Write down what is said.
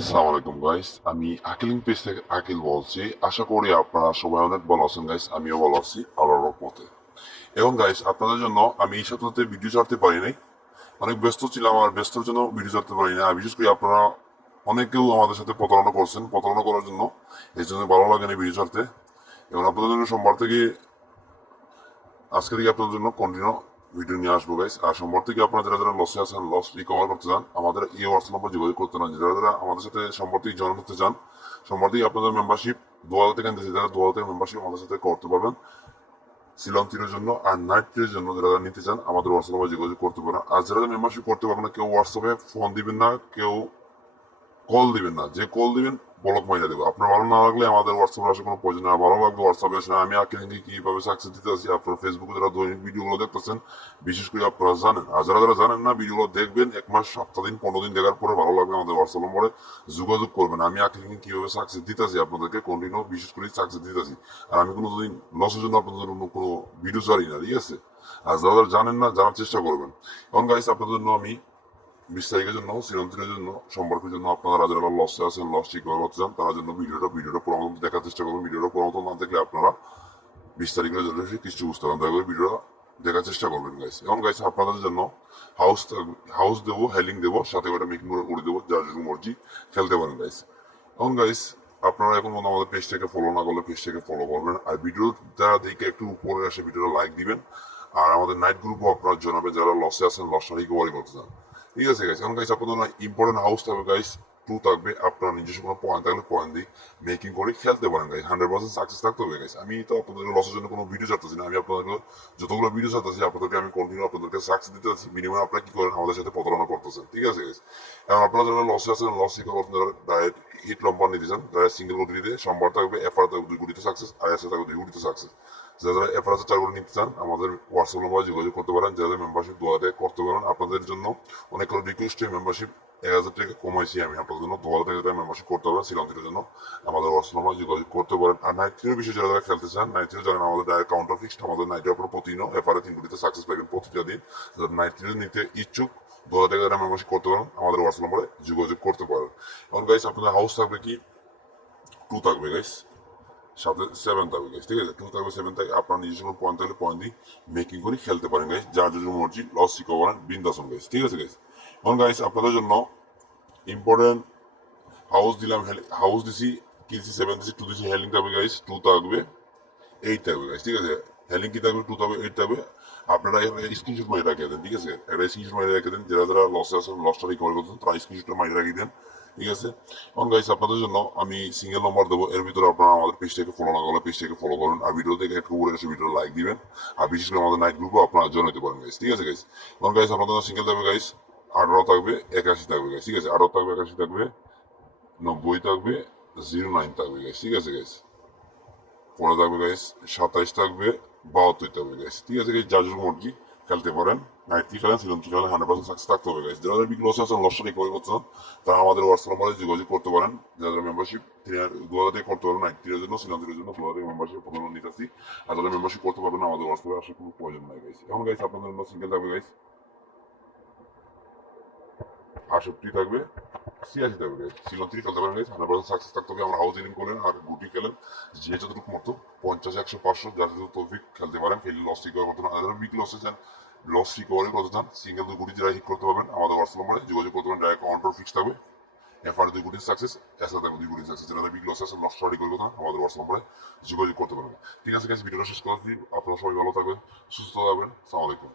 আসসালামু আলাইকুম গাইস, আমি আকিলিং পেজ থেকে আকিল বলছি। আশা করি আপনারা সবাই অনেক ভালো আছেন গাইস। আমিও ভালো আছি আল্লাহর রহমতে। এখন গাইস, আপনাদের জন্য আমি এই সপ্তাহে ভিডিও ছাড়তে পারি নাই, অনেক ব্যস্ত ছিলাম আর ব্যস্তর জন্য ভিডিও ছাড়তে পারি না। আর বিশেষ করে আপনারা অনেকেও আমাদের সাথে প্রতারণা করছেন, প্রতারণা করার জন্য এই জন্য ভালো লাগে না ভিডিও ছাড়তে। এবং আপনাদের জন্য সোমবার থেকে আজকে থেকে আপনাদের জন্য কন্টিনিউ ভিডিও নিয়ে আসবো গাইস। আর সোমবার থেকে আপনারা যারা যারা লসে আছেন, লস রিকভার করতে চান, আমাদের এই হোয়াটসঅ্যাপ নম্বর যোগাযোগ করতে না। যারা যারা আমাদের সাথে সোমবার থেকে জয়েন করতে চান, সোমবার থেকে আপনাদের মেম্বারশিপ 2000 থেকে আনতেছে, যারা 2000 থেকে মেম্বারশিপ আমাদের সাথে করতে পারবেন শিলং তীরের জন্য। আর নাইট তীরের জন্য যারা যারা নিতে চান, আমাদের হোয়াটসঅ্যাপ নম্বর যোগাযোগ করতে পারেন। আর যারা মেম্বারশিপ করতে পারবেন না, কেউ হোয়াটসঅ্যাপে ফোন দিবেন না, কেউ কল দিবেন না। যে কল দিবেন ব্লক মাইরা দেবো। আপনার ভালো না লাগলে আমাদের হোয়াটসঅ্যাপে আসার কোনো প্রয়োজন নেই। আর ভালো লাগবে হোয়াটসঅ্যাপে আসলে আমি আকিলিংকে কিভাবে সাকসেস দিতে আছি। আপনার ফেসবুকে যারা দৈনিক ভিডিওগুলো দেখতেছেন, বিশেষ করে আপনারা জানেন। আর যারা যারা জানেন না, ভিডিওগুলো দেখবেন, 1 মাস 7 দিন 15 দিন দেখার পরে ভালো লাগবে আমাদের হোয়াটসঅ্যাপ নম্বরে যোগাযোগ করবেন। আমি আকিলিংকে কিভাবে সাকসেস দিতেছি আপনাদেরকে কন্টিনিউ বিশেষ করে সাকসেস দিতেছি। আর আমি কোনো দিন লসের জন্য আপনাদের কোনো ভিডিও ছাড়ি না, ঠিক আছে? আর যারা যারা জানেন না, জানার চেষ্টা করবেন। এখন গাইস, আপনাদের জন্য আমি 20 তারিখের জন্য, চিরন্তনের জন্য, সম্পর্কের জন্য আপনারা যারা লসে আছেন, লস ঠিক করতে চান, তার জন্য ভিডিওটা পুরো মতো দেখার চেষ্টা করবেন। ভিডিওটা পুরো মতো না দেখলে আপনারা 20 তারিখের জন্য কিছু বুঝতে পারেন। দয়া করে ভিডিওটা দেখার চেষ্টা করবেন গাইস। এবং গাইস, আপনাদের জন্য হাউস দেবো, হেলিং দেবো, সাথে করে মেকিং করে দেবো, যার জন্য মর্জি খেলতে পারেন গাইস। এবং গাইস, আপনারা এখন মনে আমাদের পেজটাকে ফলো না করলে পেজটাকে ফলো করবেন। আর ভিডিওটা দেখে একটু উপরে আসে ভিডিওটা লাইক দিবেন। আর আমাদের নাইট গ্রুপও আপনারা জানাবেন যারা লসে আছেন, লসটা রিকভারি করতে চান, ঠিক আছে গাইস। এখন গাইস, আপনাদের ইম্পর্টেন্ট হাউস থাকবে গাইস, 2 থাকবে। আপনার নিজস্ব কোনো পয়েন্ট থাকলে পয়েন্ট দিয়ে মেকিং করে খেলতে পারেন গাইস। 100% সাকসেস থাকতে হবে গাইস। আমি তো আপনাদের লসের জন্য কোনো ভিডিও ছাড়তেছি না। আমি আপনাদের যতগুলো ভিডিও ছাড়তেছি আপনাদেরকে আমি কন্টিনিউ আপনাদেরকে সাকসেস দিতে আছি। মিনিমাম আপনারা কি করেন, আমাদের সাথে প্রতারণা করতেছেন, ঠিক আছে গাইস। এখন আপনারা যারা লসে আছেন, লস রিকভার করতে যারা ডাইরেক্ট হিট লম্বা নিতে চান, যারা সিঙ্গেল কোটি দিতে, সোমবার থাকবে এফআর থাকবে 2 কোটিতে সাকসেস, আর এসে থাকবে 2 কোটিতে সাকসেস। যারা যারা এফআর আছে 4 কোটি নিতে চান, আমাদের হোয়াটসঅ্যাপ নম্বরে যোগাযোগ করতে পারেন। যাদের মেম্বারশিপ 2000 করতে পারেন, আপনাদের জন্য অনেক রিকোয়েস্ট মেম্বারশিপ 1000 টাকা কমাইছি আমি আপনাদের জন্য। 2000 টাকা মেম্বারশিপ করতে হবে শ্রীলঙ্কার জন্য, আমাদের হোয়াটসঅ্যাপ নম্বরে যোগাযোগ করতে পারেন। আর নাইট থ্রির বিষয়ে যারা যারা খেলতে চান, নাইট থ্রি জানেন আমাদের ডাইরেক্ট কাউন্টার ফিক্সড। আমাদের নাইটে আপনার প্রতিদিন এফআর 3 কোটিতে সাকসেস পাবেন প্রতিটা দিন। যারা নাইট থ্রি নিতে ইচ্ছুক, 2000 টাকা মেম্বারশিপ করতে পারেন, আমাদের হোয়াটসঅ্যাপ নম্বরে যোগাযোগ করতে পারেন। এখন গাইস, আপনাদের হাউস থাকবে কি 2 থাকবে গাইস, সাথে 7 থাকবে গাইস, ঠিক আছে? 2 থাকবে, 7 থাকবে। আপনার নিজস্ব পয়েন্ট থাকলে পয়েন্ট দিয়ে মেকিং করে খেলতে পারেন গাইস, যার জন্য মর্জি লস রিকভার বিন্দাসন গাইস, ঠিক আছে গাইস। এখন গাইস, আপনাদের জন্য ইম্পর্টেন্ট হাউস দিলাম, হাউস দিছি, কিনছি 7 দিছি, 2 দিছি, হেলিং থাকবে গাইস, 2 থাকবে, 8 থাকবে গাইস, ঠিক আছে? হেলিং কি থাকবে, 2 থাকবে, 8 থাকবে। আপনারা স্ক্রিনশট মারি রাখিয়ে দেন, ঠিক আছে? একটা স্ক্রিনশট মারি রাখিয়ে দেন। যারা যারা লসে আছেন, লসটা রিকভার করতেন, তারা স্ক্রিনশটটা মারি রাখিয়ে দেন, ঠিক আছে? এখন গাইস, আপনাদের জন্য আমি সিঙ্গেল নম্বর দেবো। এর ভিতরে আপনারা আমাদের পেজটাকে ফলো না করলে পেজটাকে ফলো করেন। আর ভিডিও থেকে একটু উপরে এসে ভিডিও লাইক দিবেন। আর বিশেষ করে আমাদের নাইট গ্রুপও আপনারা জয়েন হতে পারেন গাইস, ঠিক আছে গাইস? এখন গাইস, আপনাদের সিঙ্গেল থাকবে গাইস, 18 থাকবে, 81 থাকবে গাইস, ঠিক আছে? 18 থাকবে, 81 থাকবে, 90 থাকবে, 09 থাকবে গাইস, ঠিক আছে গাইস? পরে থাকবে গাইস 27 থাকবে, 72 থাকবে গাইস, ঠিক আছে গাইস? যার জন্য মর্জি খেলতে পারেন। নাইট কি খেলেন, সিজন কি খেলেন, 100% সাকসেস থাকতে হবে গাইস। যারা বিগ লস আছেন, লসটা রিকভারি করতে চান, তারা আমাদের হোয়াটসঅ্যাপ নম্বরে যোগাযোগ করতে পারেন। যারা মেম্বারশিপ 2000 থেকে করতে পারবেন, নাইট টিরের জন্য, সিজন টিরের জন্য 2000 থেকে মেম্বারশিপ প্রথমে নিতেছি। আর যারা মেম্বারশিপ করতে পারবেন না, আমাদের হোয়াটসঅ্যাপে আসার কোনো প্রয়োজন নাই গাইস। এখন গাইস, আপনাদের জন্য সিঙ্গেল থাকবে গাইস, 68 থাকবে, 86 থাকবে গাইস। সিজন 3 খেলতে পারেন গাইস, 100% সাকসেস থাকতে হবে। আমরা হাউস ইনিং করেন আর গুটি খেলেন, যে যতটুকু মতো 50, 100, 500 যার যত তৌফিক খেলতে পারেন। খেলে লস রিকভার করতে পারেন। যারা বিগ লসে চান, লস রিকভারি করতে চান, সিঙ্গেল 2 গুটি যারা হিট করতে পারবেন, আমাদের হোয়াটসঅ্যাপ নম্বরে যোগাযোগ করতে পারেন। ডাইরেক্ট কাউন্টার ফিক্স থাকবে, এফআর 2 গুটি সাকসেস, এসআর থাকবে 2 গুটি সাকসেস। যারা বিগ লস আছে, লস রিকভারি করতে চান, আমাদের হোয়াটসঅ্যাপ নম্বরে যোগাযোগ করতে পারেন। ঠিক আছে গাইস, ভিডিওটা শেষ করছি। আপনারা সবাই ভালো থাকবেন, সুস্থ থাকবেন। আসসালামু আলাইকুম।